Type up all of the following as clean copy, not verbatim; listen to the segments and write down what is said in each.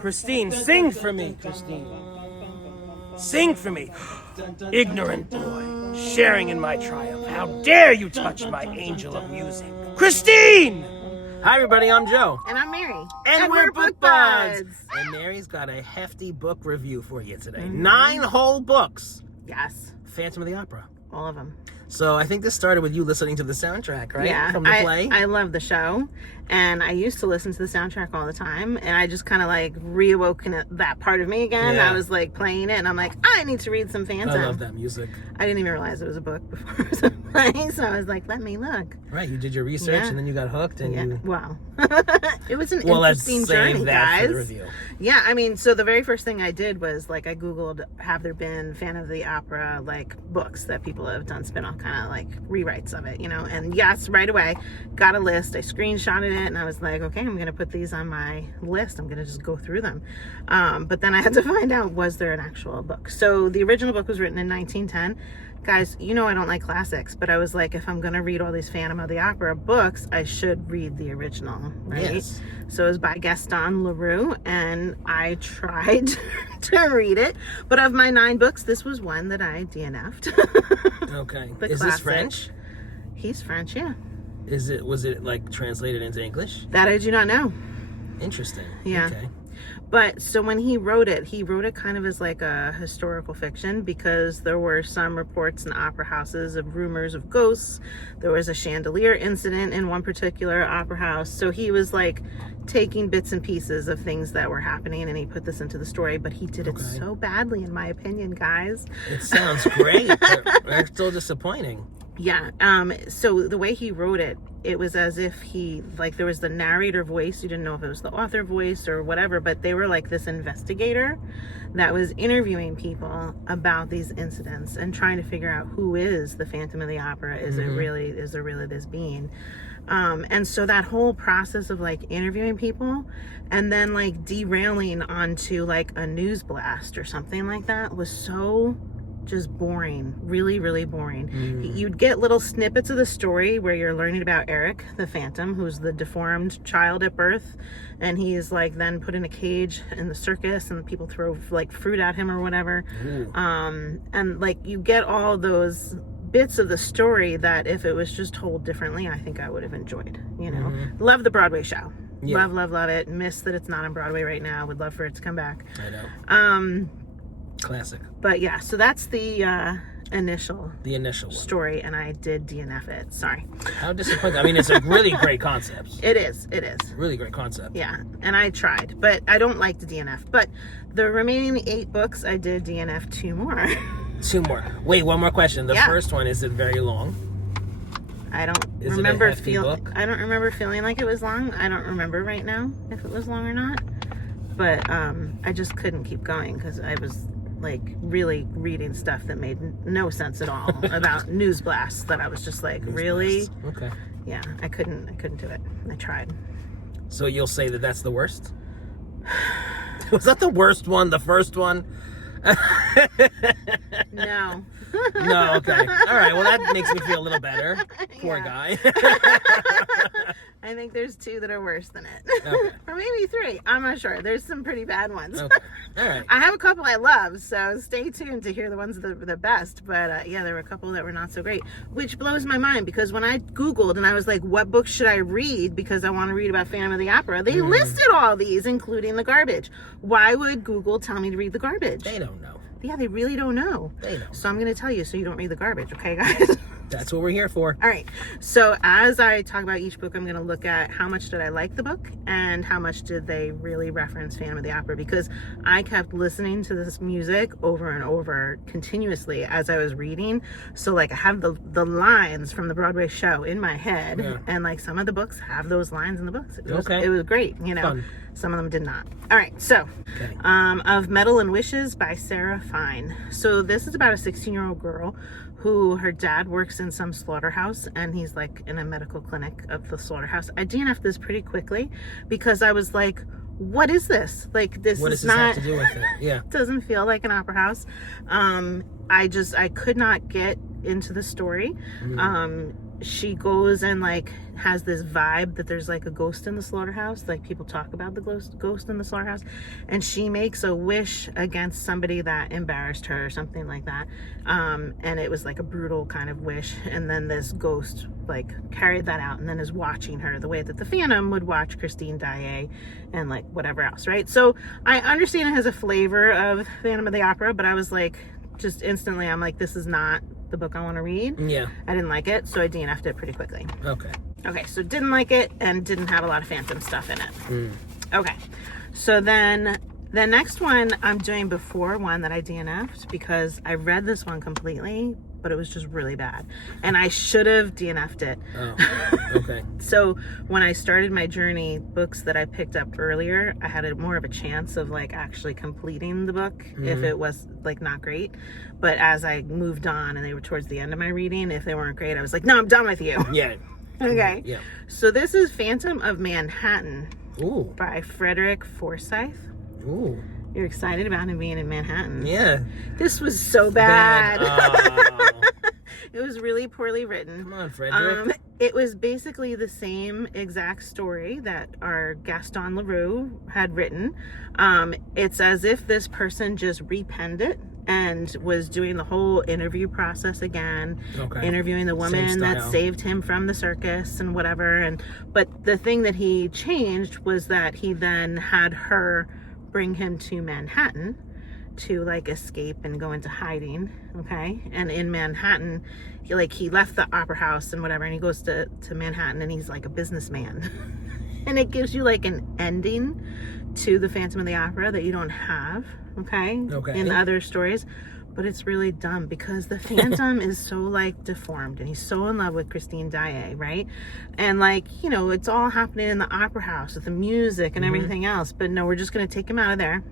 Christine, sing for me, Christine. Sing for me. Ignorant boy, sharing in my triumph. How dare you touch my angel of music. Christine! Hi, everybody, I'm Joe. And I'm Mary. And we're Book Buds. And Mary's got a hefty book review for you today. Mm-hmm. 9 whole books. Yes. Phantom of the Opera. All of them. So I think this started with you listening to the soundtrack, right? Yeah. From the play? I love the show. And I used to listen to the soundtrack all the time. And I just kind of like reawoken that part of me again. Yeah. I was like playing it and I'm like, I need to read some Phantom. I love that music. I didn't even realize it was a book before it was playing. So I was like, let me look. Right. You did your research and then you got hooked. And you... Wow. It was an interesting journey, guys. For the review. Yeah. I mean, so the very first thing I did was like I Googled, have there been Phantom of the Opera like books that people have done spin-off kind of like rewrites of it, you know? And yes, right away, got a list. I screenshotted it and I was like, okay, I'm going to put these on my list. I'm going to just go through them. But then I had to find out, was there an actual book? So the original book was written in 1910. Guys, you know I don't like classics, but I was like, if I'm going to read all these Phantom of the Opera books, I should read the original, right? Yes. So it was by Gaston Leroux, and I tried to read it. But of my 9 books, this was one that I DNF'd. Okay. Is this French? He's French, yeah. Was it like translated into English? That I do not know. Interesting. Yeah. Okay. But so when he wrote it kind of as like a historical fiction because there were some reports in opera houses of rumors of ghosts. There was a chandelier incident in one particular opera house. So he was like taking bits and pieces of things that were happening and he put this into the story, but he did it so badly, in my opinion, guys. It sounds great, but it's still disappointing. Yeah. So the way he wrote it, it was as if there was the narrator voice. You didn't know if it was the author voice or whatever, but they were like this investigator that was interviewing people about these incidents and trying to figure out who is the Phantom of the Opera. Is there really this being? And so that whole process of like interviewing people and then like derailing onto like a news blast or something like that was so just boring, really, really boring. You'd get little snippets of the story where you're learning about Eric, the Phantom, who's the deformed child at birth, and he's like then put in a cage in the circus and people throw like fruit at him or whatever. And like you get all those bits of the story that if it was just told differently, I think I would have enjoyed, you know. Love the Broadway show. Yeah. Love it. Miss that it's not on Broadway right now. Would love for it to come back. I know. Classic. But yeah, so that's the initial one. Story, and I did DNF it. Sorry. How disappointing. I mean, it's a really great concept. It is. Really great concept. Yeah, and I tried, but I don't like the DNF. But the remaining 8 books, I did DNF 2 more. 2 more. Wait, one more question. The first one, is it very long? I don't remember feeling like it was long. I don't remember right now if it was long or not. But I just couldn't keep going because I was like really reading stuff that made no sense at all about news blasts that I was just like, really? Okay. Yeah, I couldn't do it. I tried. So you'll say that that's the worst? Was that the worst one? The first one? No. No, okay. All right, well that makes me feel a little better. Poor guy. I think there's 2 that are worse than it. Okay. Or maybe 3. I'm not sure. There's some pretty bad ones. Okay. All right. I have a couple I love, so stay tuned to hear the ones that are the best. But yeah, there were a couple that were not so great, which blows my mind because when I Googled and I was like, what books should I read because I want to read about Phantom of the Opera, they listed all these, including the garbage. Why would Google tell me to read the garbage? They don't know. Yeah, they really don't know. They don't. So I'm going to tell you so you don't read the garbage, okay, guys? That's what we're here for. All right. So as I talk about each book, I'm going to look at how much did I like the book and how much did they really reference Phantom of the Opera, because I kept listening to this music over and over continuously as I was reading. So like I have the lines from the Broadway show in my head, and like some of the books have those lines in the books. It was great, you know. Fun. Some of them did not. All right, so Of Metal and Wishes by Sarah Fine. So this is about a 16-year-old girl who her dad works in some slaughterhouse and he's like in a medical clinic of the slaughterhouse. I DNF'd this pretty quickly because I was like, what is this? Like, this what is does this not have to do with it? Yeah. Doesn't feel like an opera house. I could not get into the story. she goes and like has this vibe that there's like a ghost in the slaughterhouse. Like people talk about the ghost in the slaughterhouse, and she makes a wish against somebody that embarrassed her or something like that. And it was like a brutal kind of wish, and then this ghost like carried that out and then is watching her the way that the Phantom would watch Christine Daae and like whatever else, right? So I understand it has a flavor of Phantom of the Opera, but I was like, just instantly I'm like, this is not the book I want to read. Yeah. I didn't like it, so I DNF'd it pretty quickly. Okay, so didn't like it and didn't have a lot of Phantom stuff in it. Okay, so then the next one I'm doing before one that I DNF'd, because I read this one completely, but it was just really bad, and I should have DNF'd it. Oh, okay. So when I started my journey, books that I picked up earlier, I had more of a chance of like actually completing the book if it was like not great. But as I moved on and they were towards the end of my reading, if they weren't great, I was like, no, I'm done with you. Yeah. Okay. Yeah. So this is Phantom of Manhattan. Ooh. By Frederick Forsyth. Ooh. You're excited about him being in Manhattan. Yeah. This was so bad. Oh. It was really poorly written. Come on, Frederick. It was basically the same exact story that our Gaston Leroux had written. It's as if this person just repenned it and was doing the whole interview process again, interviewing the woman that saved him from the circus and whatever. But the thing that he changed was that he then had her bring him to Manhattan to like escape and go into hiding. Okay. And in Manhattan, he left the opera house and whatever, and he goes to Manhattan, and he's like a businessman. And it gives you like an ending to the Phantom of the Opera that you don't have, okay, in other stories. But it's really dumb because the Phantom is so like deformed, and he's so in love with Christine Daae, right? And like, it's all happening in the opera house with the music and everything else. But no, we're just going to take him out of there.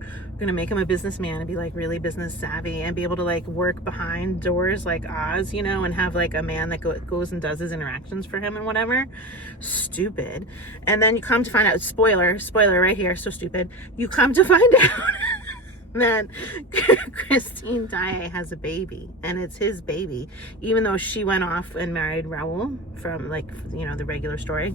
We're going to make him a businessman and be like really business savvy and be able to like work behind doors like Oz, and have like a man that goes and does his interactions for him and whatever. Stupid. And then you come to find out, spoiler right here, so stupid. You come to find out that Christine Daae has a baby, and it's his baby, even though she went off and married Raoul from like, the regular story.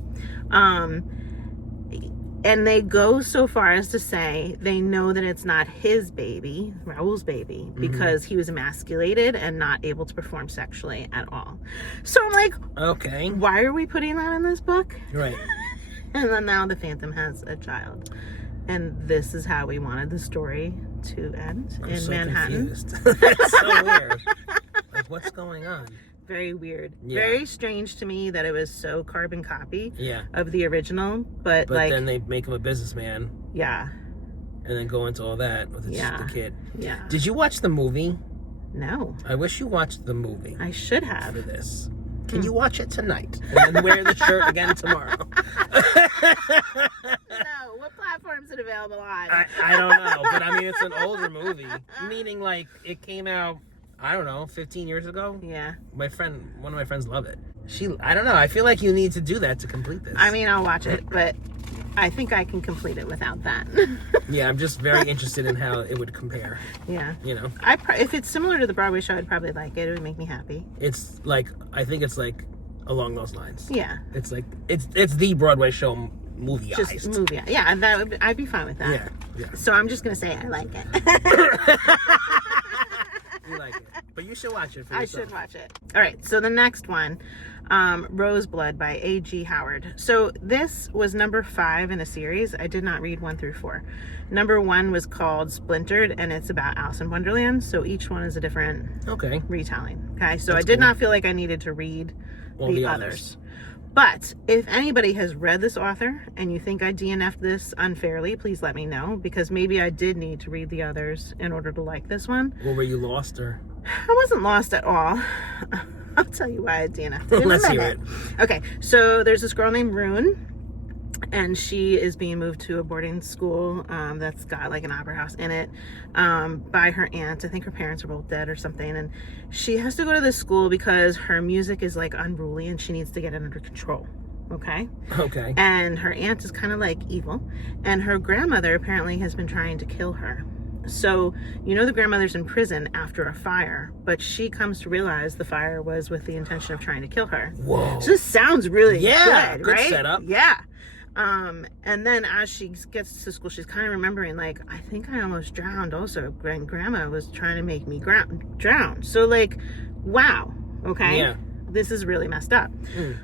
And they go so far as to say they know that it's not his baby, Raoul's baby, because he was emasculated and not able to perform sexually at all. So I'm like, okay, why are we putting that in this book? Right. And then now the Phantom has a child. And this is how we wanted the story to end in so Manhattan. Confused. That's so weird. Like, what's going on? Very weird. Yeah. Very strange to me that it was so carbon copy Yeah. of the original. But like, then they make him a businessman. Yeah. And then go into all that with the kid. Yeah. Did you watch the movie? No. I wish you watched the movie. I should have. For this. Can you watch it tonight? And then wear the shirt again tomorrow? No. What platform is it available on? I don't know. But I mean, it's an older movie. Meaning like it came out, I don't know, 15 years ago? Yeah. One of my friends love it. I don't know. I feel like you need to do that to complete this. I mean, I'll watch it, but I think I can complete it without that. Yeah, I'm just very interested in how it would compare. Yeah. If it's similar to the Broadway show, I'd probably like it. It would make me happy. It's like, I think it's like along those lines. Yeah. It's like, it's the Broadway show movie-ized. Just movie. Yeah, I'd be fine with that. Yeah. So I'm just going to say I like it. You like it. But you should watch it for yourself. I should watch it. All right, so the next one, Roseblood by A.G. Howard. So this was number 5 in a series. I did not read 1 through 4. Number 1 was called Splintered, and it's about Alice in Wonderland. So each one is a different retelling. Okay, so I did not feel like I needed to read the others. But if anybody has read this author and you think I DNF'd this unfairly, please let me know, because maybe I did need to read the others in order to like this one. Well, were you lost or? I wasn't lost at all. I'll tell you why I DNF'd it in Let's a hear minute. it. Okay, so there's this girl named Rune, and she is being moved to a boarding school that's got like an opera house in it by her aunt. I think her parents are both dead or something, and she has to go to this school because her music is like unruly and she needs to get it under control. Okay. And her aunt is kind of like evil, and her grandmother apparently has been trying to kill her. So, the grandmother's in prison after a fire, but she comes to realize the fire was with the intention of trying to kill her. Whoa. So this sounds really good, right? setup. Yeah. And then as she gets to school, she's kind of remembering, like, I think I almost drowned also. Grandma was trying to make me drown. So, like, wow. Okay. Yeah. This is really messed up.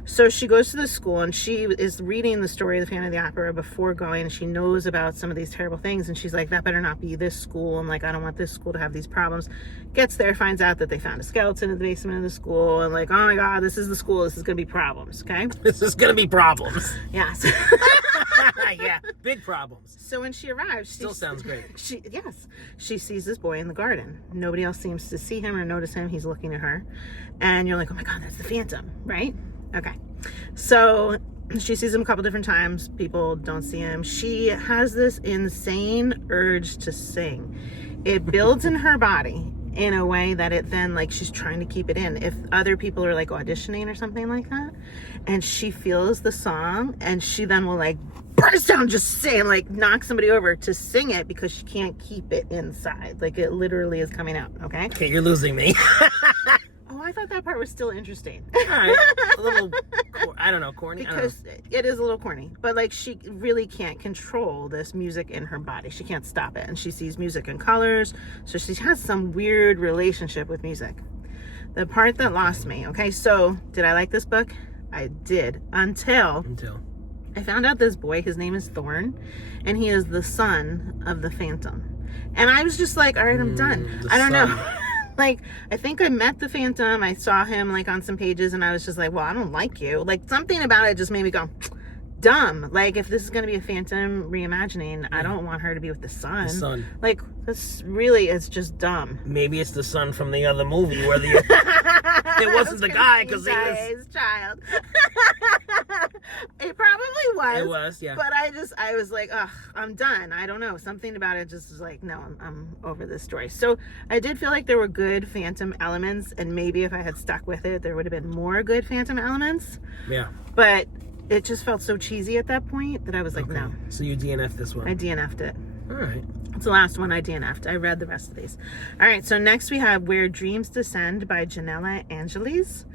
So she goes to the school and she is reading the story of the Phantom of the Opera before going, and she knows about some of these terrible things, and she's like, that better not be this school. I'm like, I don't want this school to have these problems. Gets there, finds out that they found a skeleton in the basement of the school, and like, oh my god, this is the school, this is gonna be problems. Okay, this is gonna be problems. Yes. Yeah, big problems. So when she arrives, still sounds great. She sees this boy in the garden. Nobody else seems to see him or notice him. He's looking at her, and you're like, oh my god, that's the Phantom, right? Okay. So she sees him a couple different times. People don't see him. She has this insane urge to sing. It builds in her body in a way that it then, like, she's trying to keep it in. If other people are like auditioning or something like that, and she feels the song, and she then will like burst down, just sing, like knock somebody over to sing it, because she can't keep it inside. Like, it literally is coming out. Okay, you're losing me. Oh, I thought that part was still interesting. All right. A little, I don't know, corny? Because it is a little corny. But, like, she really can't control this music in her body. She can't stop it. And she sees music in colors. So she has some weird relationship with music. The part that lost me, okay? So, did I like this book? I did. Until I found out this boy, his name is Thorn. And he is the son of the Phantom. And I was just like, all right, I'm done. I don't know. Like, I think I met the Phantom. I saw him, like, on some pages, and I was just like, well, I don't like you. Like, something about it just made me go, dumb. Like, if this is going to be a Phantom reimagining, I don't want her to be with the son. The son. Like, this really is just dumb. Maybe it's the son from the other movie where it wasn't the guy, because he was his child. It probably was. It was, yeah. But I was like, ugh, I'm done. I don't know. Something about it just was like, no, I'm over this story. So I did feel like there were good Phantom elements, and maybe if I had stuck with it, there would have been more good Phantom elements. Yeah. But it just felt so cheesy at that point that I was like, no. So you DNF'd this one? I DNF'd it. All right. It's the last one I DNF'd. I read the rest of these. All right, so next we have Where Dreams Descend by Janella Angeles.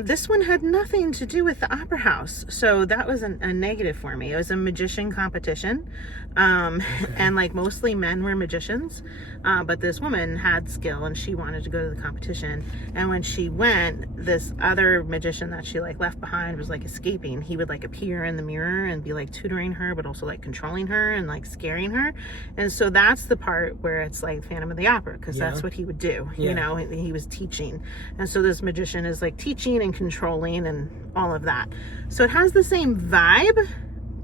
This one had nothing to do with the Opera House, so that was a negative for me. It was a magician competition, and like mostly men were magicians, but this woman had skill and she wanted to go to the competition. And when she went, this other magician that she like left behind was like escaping. He would like appear in the mirror and be like tutoring her, but also like controlling her and like scaring her. And so that's the part where it's like Phantom of the Opera, because that's what he would do. You know, he was teaching. And so this magician is like teaching and controlling and all of that. So it has the same vibe,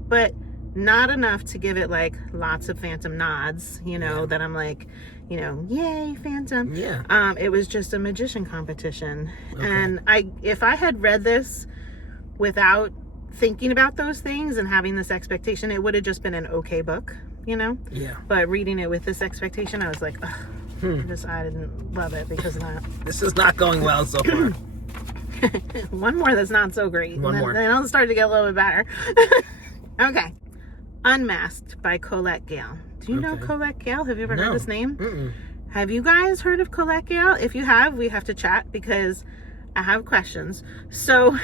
but not enough to give it like lots of Phantom nods, you know, that I'm like, you know, yay, Phantom. Yeah. It was just a magician competition. Okay. And if I had read this without thinking about those things and having this expectation, it would have just been an okay book, you know? Yeah. But reading it with this expectation, I was like, ugh. I didn't love it because of that. This is not going well so far. One more that's not so great. One more. Then it'll start to get a little bit better. Okay. Unmasked by Colette Gale. Do you know Colette Gale? Have you ever heard this name? Have you guys heard of Colette Gale? If you have, we have to chat because I have questions. So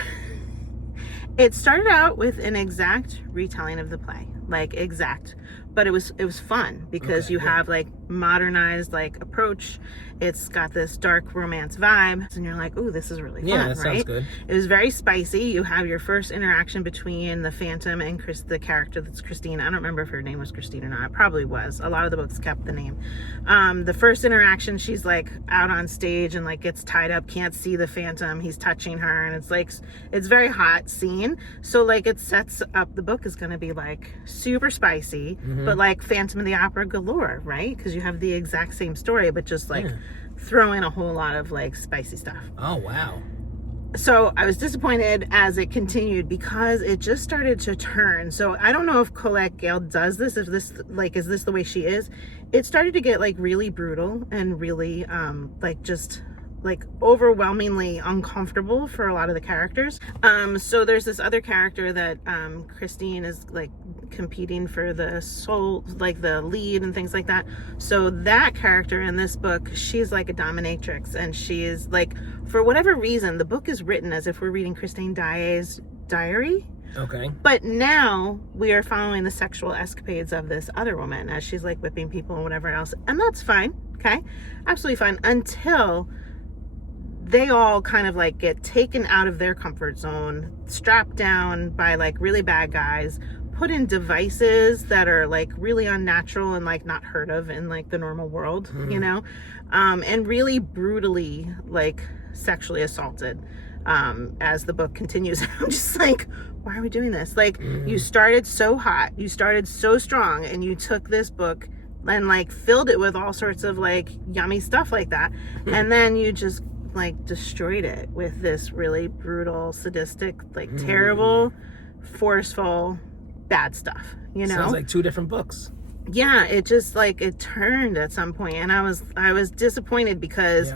it started out with an exact retelling of the play. Like exact. But it was fun because you have like modernized like approach. It's got this dark romance vibe, and you're like, "Ooh, this is really fun." Yeah, that right? sounds good. It was very spicy. You have your first interaction between the Phantom and the character that's Christine. I don't remember if her name was Christine or not. It probably was. A lot of the books kept the name. The first interaction, she's like out on stage and like gets tied up, can't see the Phantom. He's touching her, and it's like it's very hot scene. So like it sets up the book is going to be like super spicy, but like Phantom of the Opera galore, right? Because you have the exact same story, but just like throw in a whole lot of like spicy stuff. Oh wow. So I was disappointed as it continued because it just started to turn. So I don't know if Colette Gale does this, if this like is this the way she is. It started to get like really brutal and really like just like overwhelmingly uncomfortable for a lot of the characters. So there's this other character that Christine is like competing for the soul, like the lead and things like that. So that character in this book, she's like a dominatrix, and she is like, for whatever reason, the book is written as if we're reading Christine Daae's diary. Okay. But now we are following the sexual escapades of this other woman as she's like whipping people and whatever else. And that's fine. Okay. Absolutely fine, until they all kind of like get taken out of their comfort zone, strapped down by like really bad guys, put in devices that are like really unnatural and like not heard of in like the normal world, you know, and really brutally like sexually assaulted. As the book continues, I'm just like, why are we doing this? Like, you started so hot, you started so strong, and you took this book and like filled it with all sorts of like yummy stuff like that, and then you just like destroyed it with this really brutal, sadistic, like terrible, forceful, bad stuff, you know? Sounds like two different books. Yeah, it just like, it turned at some point, and I was disappointed because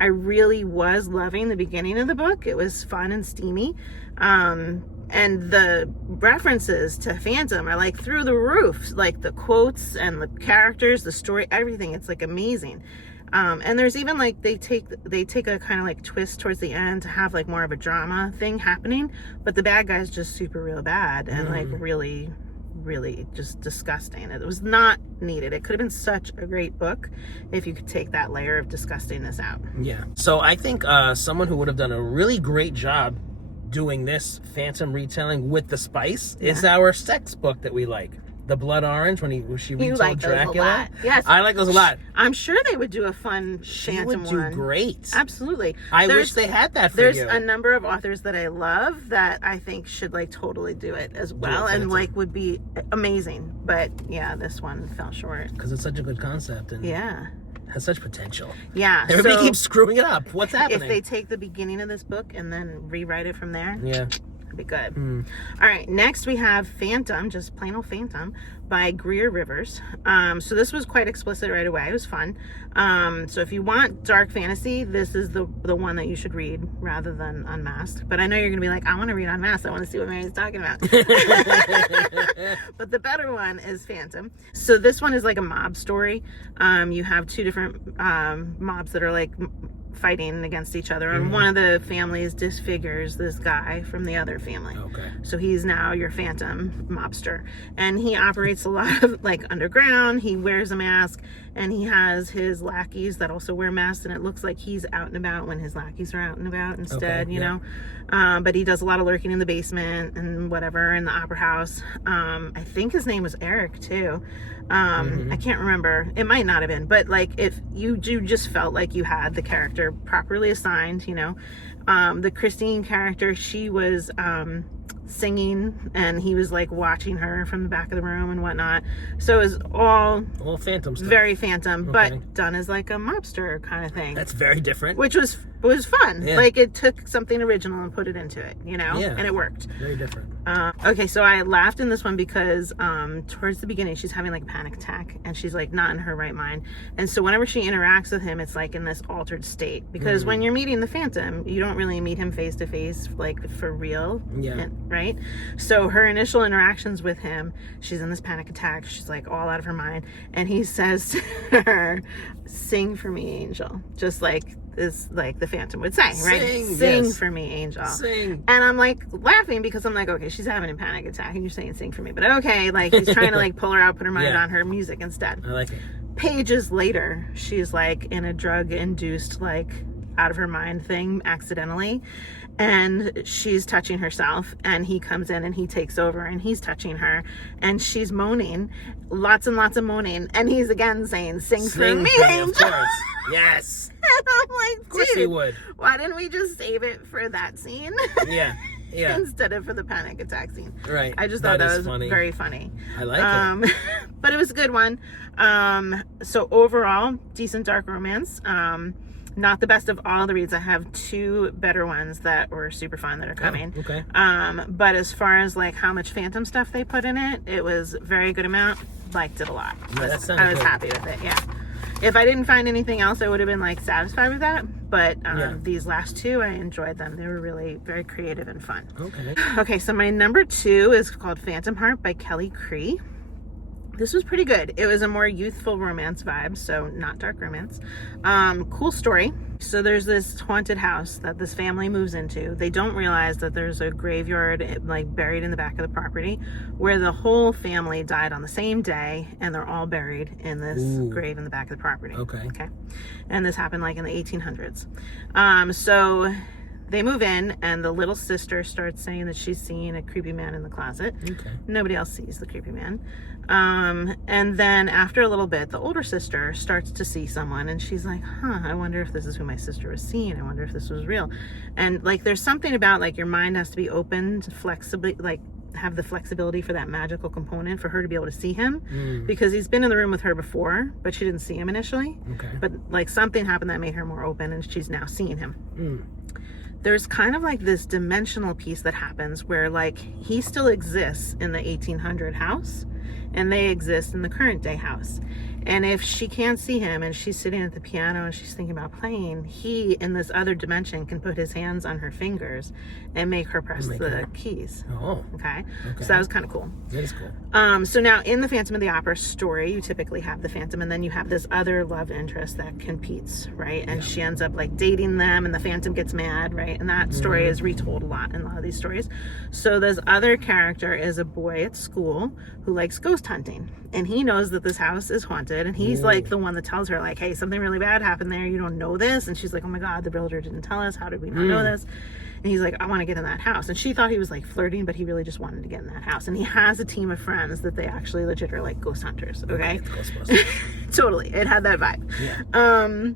I really was loving the beginning of the book. It was fun and steamy. And the references to Phantom are like through the roof, like the quotes and the characters, the story, everything. It's like amazing. And there's even like, they take a kind of like twist towards the end to have like more of a drama thing happening, but the bad guy's just super real bad and like really just disgusting. It was not needed. It could have been such a great book if you could take that layer of disgustingness out. Yeah. So I think someone who would have done a really great job doing this Phantom retelling with the spice is our sex book that we like. The Blood Orange, when she retold like those Dracula. a lot. Yes. I like those a lot. I'm sure they would do a fun She Phantom would do one. great. Absolutely. I wish they had that for There's you. a number of authors that I love that I think should like totally do it as well, and like would be amazing. But yeah, this one fell short. Because it's such a good concept and has such potential. Yeah. Everybody so keeps screwing it up. What's happening? if they take the beginning of this book and then rewrite it from there, it'd be good. All right, next we have Phantom, just plain old Phantom, by Greer Rivers. So this was quite explicit right away. It was fun. So if you want dark fantasy, this is the one that you should read rather than Unmasked. But I know you're gonna be like, I want to read Unmasked. I want to see what Mary's talking about. But the better one is Phantom. So this one is like a mob story. You have two different mobs that are like fighting against each other, and one of the families disfigures this guy from the other family. Okay. So he's now your Phantom mobster, and he operates a lot of like underground. He wears a mask, and he has his lackeys that also wear masks, and it looks like he's out and about when his lackeys are out and about instead, you know. But he does a lot of lurking in the basement and whatever in the opera house. I think his name was Eric too. I can't remember. It might not have been, but like if you just felt like you had the character properly assigned, you know. The Christine character, she was singing, and he was like watching her from the back of the room and whatnot. So it was all Phantom stuff. very Phantom, but done as like a mobster kind of thing. That's very different. Which was fun. Like it took something original and put it into it, you know, and it worked. Very different. Okay, so I laughed in this one because towards the beginning she's having like a panic attack, and she's like not in her right mind, and so whenever she interacts with him, it's like in this altered state, because when you're meeting the Phantom, you don't really meet him face to face, like for real, right? So her initial interactions with him, she's in this panic attack, she's like all out of her mind, and he says to her, "Sing for me, angel," just like is like the Phantom would say, right? Sing for me, angel. Sing. And I'm like laughing because I'm like, okay, she's having a panic attack and you're saying sing for me, but okay, like he's trying to like pull her out, put her mind on her music instead. I like it. Pages later, she's like in a drug induced like out of her mind thing accidentally, and she's touching herself, and he comes in and he takes over and he's touching her, and she's moaning, lots and lots of moaning, and he's again saying sing for me, angel. Of course. Yes. And I'm like, dude, of course he would. Why didn't we just save it for that scene? Yeah. Instead of for the panic attack scene. Right. I just thought that was funny. very funny. I like it. But it was a good one. So overall, decent dark romance. Not the best of all the reads. I have two better ones that were super fun that are coming. Oh, okay. But as far as like how much Phantom stuff they put in it, it was a very good amount. Liked it a lot. Yeah, I was happy with it. Yeah. If I didn't find anything else, I would have been like satisfied with that. but Yeah. these last two, I enjoyed them. They were really very creative and fun. Okay. Okay, so my number 2 is called Phantom Heart by Kelly Creagh. This was pretty good. It was a more youthful romance vibe, so not dark romance. Cool story. So there's this haunted house that this family moves into. They don't realize that there's a graveyard like buried in the back of the property where the whole family died on the same day, and they're all buried in this grave in the back of the property. Okay. And this happened like in the 1800s. So they move in, and the little sister starts saying that she's seeing a creepy man in the closet. Okay. Nobody else sees the creepy man. And then after a little bit, the older sister starts to see someone, and she's like, I wonder if this is who my sister was seeing. I wonder if this was real. And like, there's something about like your mind has to be open to flexibly, like have the flexibility for that magical component for her to be able to see him, because he's been in the room with her before, but she didn't see him initially. Okay. But like something happened that made her more open, and she's now seeing him. There's kind of like this dimensional piece that happens where like he still exists in the 1800 house and they exist in the current day house. And if she can't see him and she's sitting at the piano and she's thinking about playing, he in this other dimension can put his hands on her fingers and make her press the keys. Oh. Okay. So that was kind of cool. That is cool. So now in the Phantom of the Opera story, you typically have the Phantom, and then you have this other love interest that competes, right? And she ends up like dating them, and the Phantom gets mad, right? And that story is retold a lot in a lot of these stories. So this other character is a boy at school who likes ghost hunting, and he knows that this house is haunted, and he's like the one that tells her like, hey, something really bad happened there, you don't know this. And she's like, oh my god, the builder didn't tell us, how did we not know this? And he's like, I want to get in that house. And she thought he was like flirting, but he really just wanted to get in that house. And he has a team of friends that they actually legit are like ghost hunters. Okay. Totally. It had that vibe. Yeah.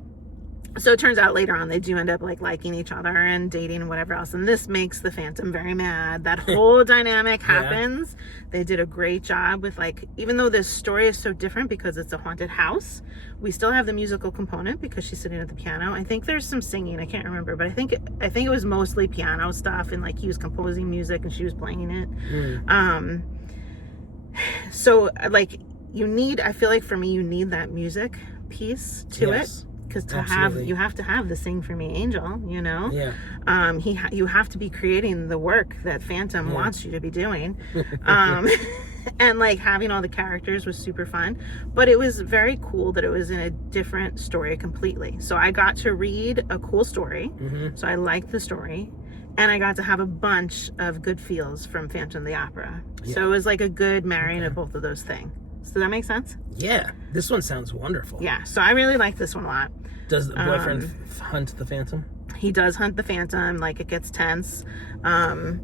So it turns out later on they do end up like liking each other and dating and whatever else. And this makes the Phantom very mad. That whole dynamic happens. They did a great job with like, even though this story is so different because it's a haunted house, we still have the musical component because she's sitting at the piano. I think there's some singing. I can't remember, but I think it was mostly piano stuff, and like he was composing music and she was playing it. So like I feel like for me, you need that music piece to it. Because you have to have the Sing for Me Angel, you know? Yeah. You have to be creating the work that Phantom wants you to be doing. And like having all the characters was super fun, but it was very cool that it was in a different story completely. So I got to read a cool story. So I liked the story, and I got to have a bunch of good feels from Phantom of the Opera. So it was like a good marrying of both of those things. Does that make sense? Yeah. This one sounds wonderful. Yeah. So I really like this one a lot. Does the boyfriend hunt the Phantom? He does hunt the Phantom. Like, it gets tense. I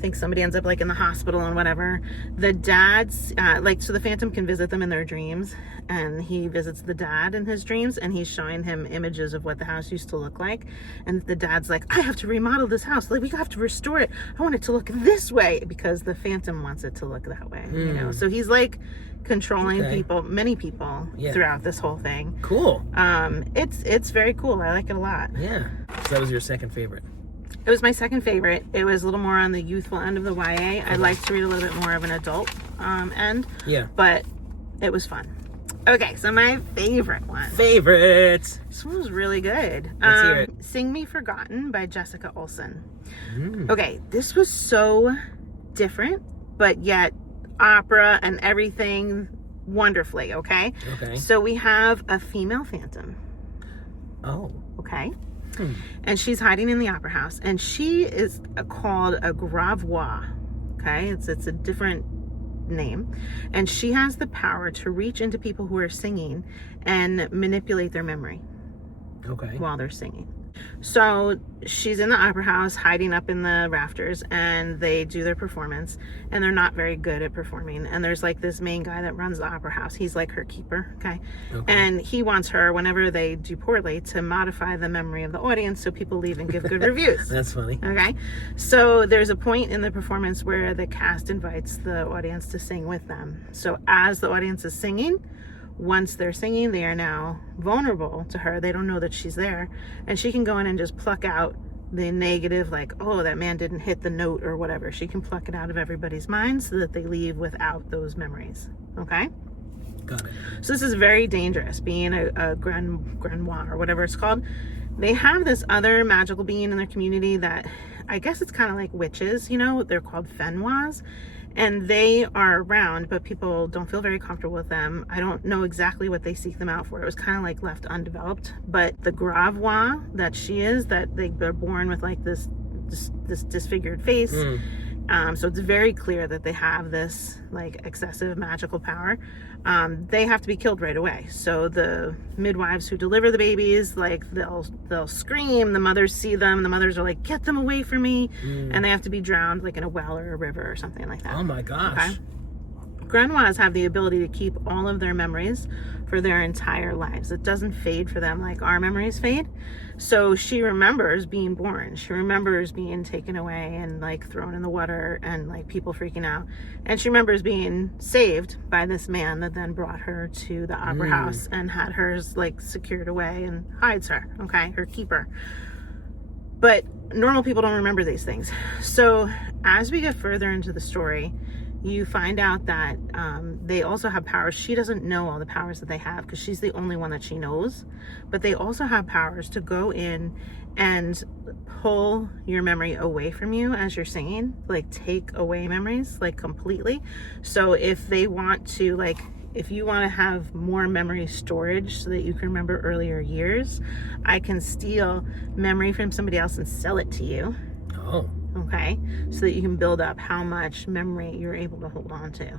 think somebody ends up like in the hospital and whatever. The dad's so the Phantom can visit them in their dreams, and he visits the dad in his dreams, and he's showing him images of what the house used to look like. And the dad's like, I have to remodel this house. Like, we have to restore it. I want it to look this way, because the Phantom wants it to look that way. You know, so he's like controlling many people throughout this whole thing. Cool. It's very cool. I like it a lot. Yeah. So that was your second favorite. It was my second favorite. It was a little more on the youthful end of the YA. I like to read a little bit more of an adult end. Yeah. But it was fun. Okay, so my favorite one. Favorite. This one was really good. Let's hear it. Sing Me Forgotten by Jessica Olson. Okay, this was so different, but yet opera and everything wonderfully, okay? Okay. So we have a female Phantom. Oh. Okay. And she's hiding in the opera house, and she is called a gravois. Okay, it's a different name, and she has the power to reach into people who are singing and manipulate their memory while they're singing. So she's in the opera house hiding up in the rafters, and they do their performance, and they're not very good at performing. And there's like this main guy that runs the opera house. He's like her keeper. Okay. And he wants her, whenever they do poorly, to modify the memory of the audience so people leave and give good reviews. That's funny. Okay. So there's a point in the performance where the cast invites the audience to sing with them. So as the audience is singing, once they're singing, they are now vulnerable to her. They don't know that she's there, and she can go in and just pluck out the negative, like, oh, that man didn't hit the note or whatever. She can pluck it out of everybody's mind so that they leave without those memories. Okay. Got it. So this is very dangerous, being a granois or whatever it's called. they have this other magical being in their community that I guess it's kind of like witches, you know, they're called Fenois, and they are around, but people don't feel very comfortable with them. I don't know exactly what they seek them out for. It was kind of like left undeveloped, but the Gravois that she is, that they're born with like this disfigured face. So it's very clear that they have this like excessive magical power. They have to be killed right away. So the midwives who deliver the babies, like they'll scream, the mothers see them, the mothers are like, get them away from me. And they have to be drowned like in a well or a river or something like that. Oh my gosh. Okay? Grenois have the ability to keep all of their memories for their entire lives. It doesn't fade for them like our memories fade. So she remembers being born. She remembers being taken away and like thrown in the water and like people freaking out. And she remembers being saved by this man that then brought her to the opera house and had hers like secured away and hides her, okay, her keeper. But normal people don't remember these things. So as we get further into the story, you find out that they also have powers. She doesn't know all the powers that they have because she's the only one that she knows. But they also have powers to go in and pull your memory away from you as you're singing, like take away memories, like completely. So if they want to, like, if you want to have more memory storage so that you can remember earlier years, I can steal memory from somebody else and sell it to you. Oh. Okay, so that you can build up how much memory you're able to hold on to.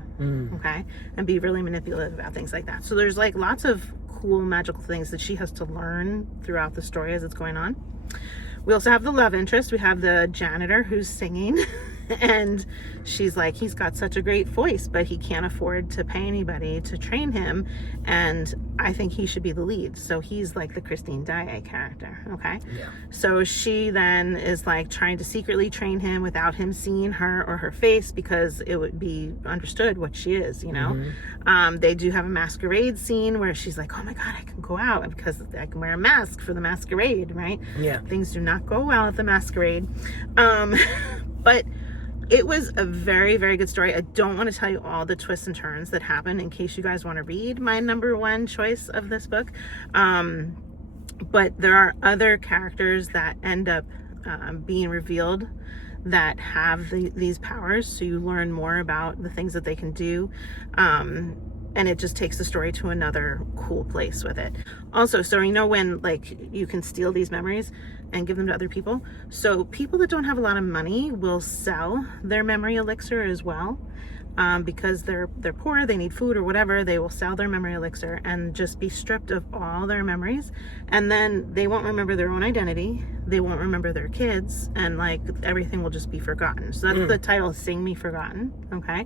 Okay, and be really manipulative about things like that. So there's like lots of cool magical things that she has to learn throughout the story as it's going on. We also have the love interest. We have the janitor who's singing and she's like, he's got such a great voice, but he can't afford to pay anybody to train him, and I think he should be the lead. So he's like the Christine Daae character. Okay, so she then is like trying to secretly train him without him seeing her or her face, because it would be understood what she is, you know. They do have a masquerade scene where she's like, oh my god, I can go out because I can wear a mask for the masquerade, right? Things do not go well at the masquerade. But it was a very, very good story. I don't want to tell you all the twists and turns that happen in case you guys want to read my number one choice of this book. But there are other characters that end up being revealed that have these powers. So you learn more about the things that they can do. And it just takes the story to another cool place with it. Also, so you know when like you can steal these memories and give them to other people. So people that don't have a lot of money will sell their memory elixir as well. Because they're poor, they need food or whatever, they will sell their memory elixir and just be stripped of all their memories, and then they won't remember their own identity, they won't remember their kids, and like everything will just be forgotten. So that's the title, Sing Me Forgotten. Okay.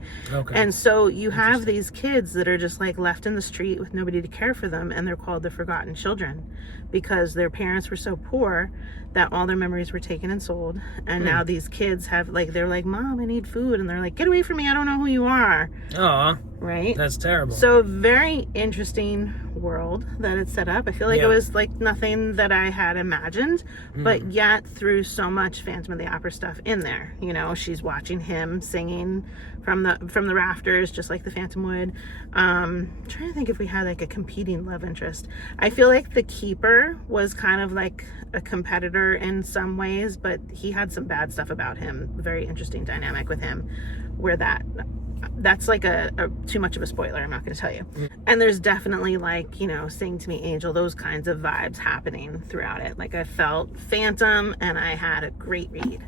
And so you have these kids that are just like left in the street with nobody to care for them, and they're called the forgotten children because their parents were so poor that all their memories were taken and sold. And now these kids have like, they're like, Mom, I need food, and they're like, get away from me, I don't know who you are. Aw. Right? That's terrible. So very interesting world that it's set up. I feel like it was like nothing that I had imagined, but yet threw so much Phantom of the Opera stuff in there. You know, she's watching him singing from the rafters, just like the Phantom would. I'm trying to think if we had like a competing love interest. I feel like the Keeper was kind of like a competitor in some ways, but he had some bad stuff about him. Very interesting dynamic with him, where that's like a too much of a spoiler, I'm not going to tell you. And there's definitely like, you know, Sing to Me Angel, those kinds of vibes happening throughout it. Like I felt Phantom, and I had a great read.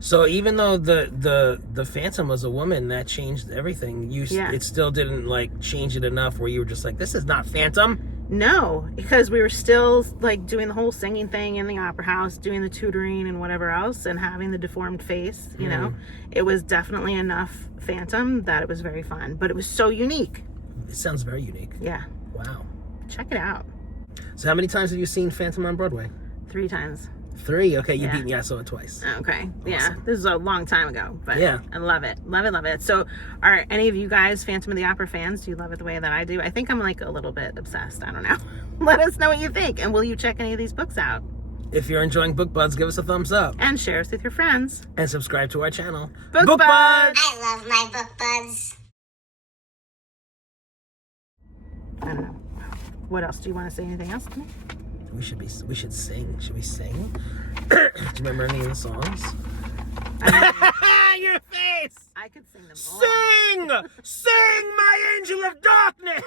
So even though the Phantom was a woman, that changed everything. It still didn't like change it enough where you were just like, this is not Phantom. No, because we were still like doing the whole singing thing in the opera house, doing the tutoring and whatever else, and having the deformed face, you know. It was definitely enough Phantom that it was very fun, but it was so unique. It sounds very unique. Yeah. Wow. Check it out. So how many times have you seen Phantom on Broadway? 3 times. 3? Okay, you beat me. I saw it twice. Okay. Awesome. Yeah. This is a long time ago, but yeah, I love it. Love it, love it. So are any of you guys Phantom of the Opera fans? Do you love it the way that I do? I think I'm like a little bit obsessed. I don't know. Let us know what you think. And will you check any of these books out? If you're enjoying Book Buds, give us a thumbs up. And share us with your friends. And subscribe to our channel. Book Buds! I love my Book Buds. I don't know. What else? Do you want to say anything else to me? We should sing. Should we sing? Do you remember any of the songs? Your face! I could sing them all. Sing! Sing, my angel of darkness!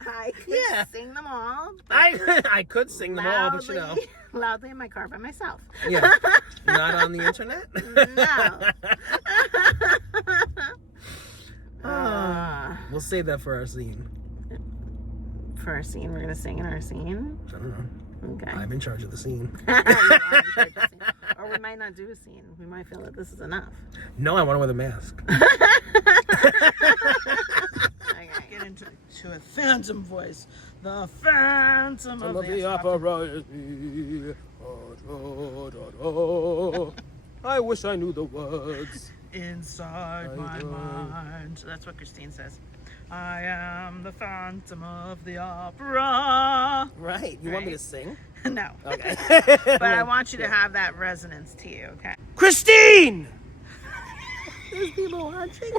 I could sing them all. I could sing them all, but loudly in my car by myself. Yeah. Not on the internet? No. We'll save that for our scene. For our scene, we're gonna sing in our scene. I don't know. Okay. I'm in charge of the scene. You are in charge of the scene. Or we might not do a scene. We might feel that this is enough. No, I want to wear the mask. Okay. Get into a phantom voice. The Phantom of the Opera. I wish I knew the words. Inside my mind. So that's what Christine says. I am the Phantom of the Opera. Right. You want me to sing? No. Okay. But I want you to have that resonance to you, okay? Christine! There's people watching.